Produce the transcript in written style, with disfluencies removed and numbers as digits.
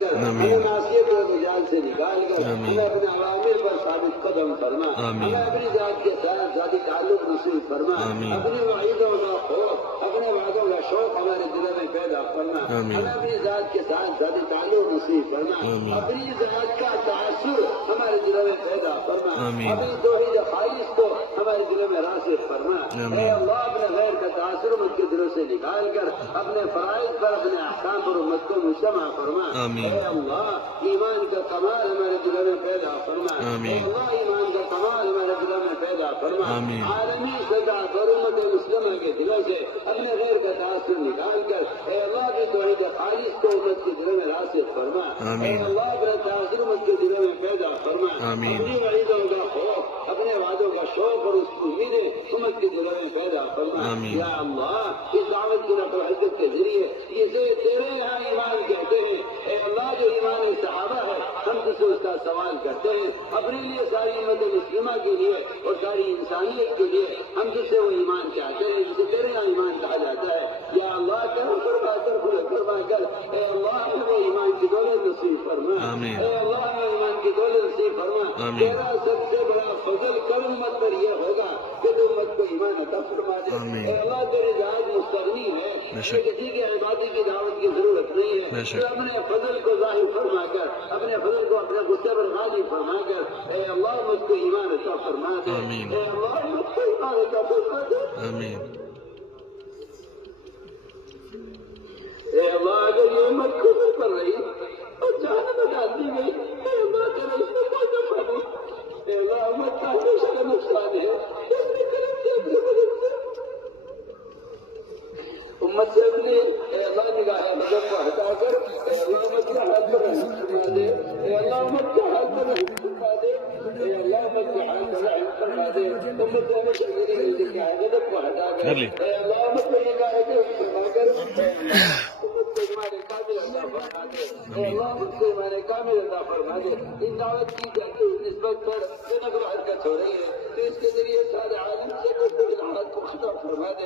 ہمیں معصیت اور رجال سے نکال کر ہمیں اپنے عوامر پر ثابت قدم فرما، ہمیں اپنی ذات کے ساتھ ذاتی تعلق نصیب فرما، اپنے وعیدوں کا خوف اپنے وعدوں کا شوق ہمارے دلوں میں پیدا فرما، ہمیں اپنی ذات کے ساتھ ذاتی تعلق نصیب فرما، اپنی ذات کا تاثر ہمارے دلوں میں پیدا فرما، اپنی توحید خالص کو ہمارے دلوں میں راسخ فرما۔ اے اللہ اپنے غیر کا تاثر امت کے دلوں سے نکال کر اپنے فرائض پر اپنے احکام پر امت کو مجتمع فرما۔ اے اللہ ایمان کا کمال ہمارے دلوں میں پیدا فرما، اے اللہ ایمان کا کمال ہمارے دلوں میں پیدا فرما، عالمی سطح پر امت مسلمہ کے دلوں سے اپنے غیر کا تاثر نکال کر اے اللہ کی توحید خالص کو امت کے دلوں میں راسخ فرما۔ اے اللہ اپنا تاثر امت کے دلوں میں پیدا فرما، اپنی وعیدوں کا خوف اپنے وعدوں کا شوق اور اس کی امیدیں امت کے دلوں میں پیدا فرما۔ یا اللہ اس دعوت کی نقل حضرت کے ذریعے اسے تیرے یہاں ایمان کہتے ہیں، اے اللہ جو ایمان صحابہ ہے ہم تجھ سے اس کا سوال کرتے ہیں، اپنے لیے ساری امت مسلمہ کے لیے اور ساری انسانیت کے لیے ہم تجھ سے وہ ایمان چاہتے ہیں جسے تیرے یہاں ایمان کہا جاتا ہے۔ یا اللہ کرم فرما کر فرما کر اے اللہ ہمیں وہ ایمان کی دولت نصیب فرما، اے اللہ ہمیں ایمان کی دولت نصیب فرما۔ تیرا سب سے بڑا فضل کل امت پر یہ ہوگا کہ تو امت کو ایمان عطا فرما دے۔ اے اللہ تیری ذات مستغنی ہے، کسی کی عبادت کی دعوت کی ضرورت نہیں ہے، تو اپنے فضل کو ظاہر فرما کر اپنے فضل کو اپنے غصے پر غالب فرما کر اے اللہ مجھ کو ایمان عطا فرما دے، اے اللہ مجھ کو ایمان عطا فرما دے۔ اے اللہ اگر یہ امت کفر کر رہی اور جہنم میں ڈال دی گئی، اے اللہ تیرا اس میں کوئی دفعہ نہیں، اے اللہ امت کا ہمیشہ کا نقصان ہے، اپنے کرم سے اپنے مدد سے امت سے اپنی اے اللہ نگاہ مدد کو ہٹا کر اے اللہ امت کے حال پر رحم فرما دے، اے اللہ امت کے حال پر رحم فرما دے، اے اللہ امت کے حال پر رحم فرما دے، امت کو ہمیشہ میری نگاہ مدد کو ہٹا کر اے اللہ امت کو نگاہ مدد فرما کر امت کو ایمان کامل عطا فرما دے، اے اللہ امت کو ایمان کامل عطا فرما دے۔ ان دعوت کی جاتی ہوئی نسبت پر جو نقل و حرکت ہو رہی ہے تو اس کے ذریعے سارے عالم سے کو ختم فرما دے۔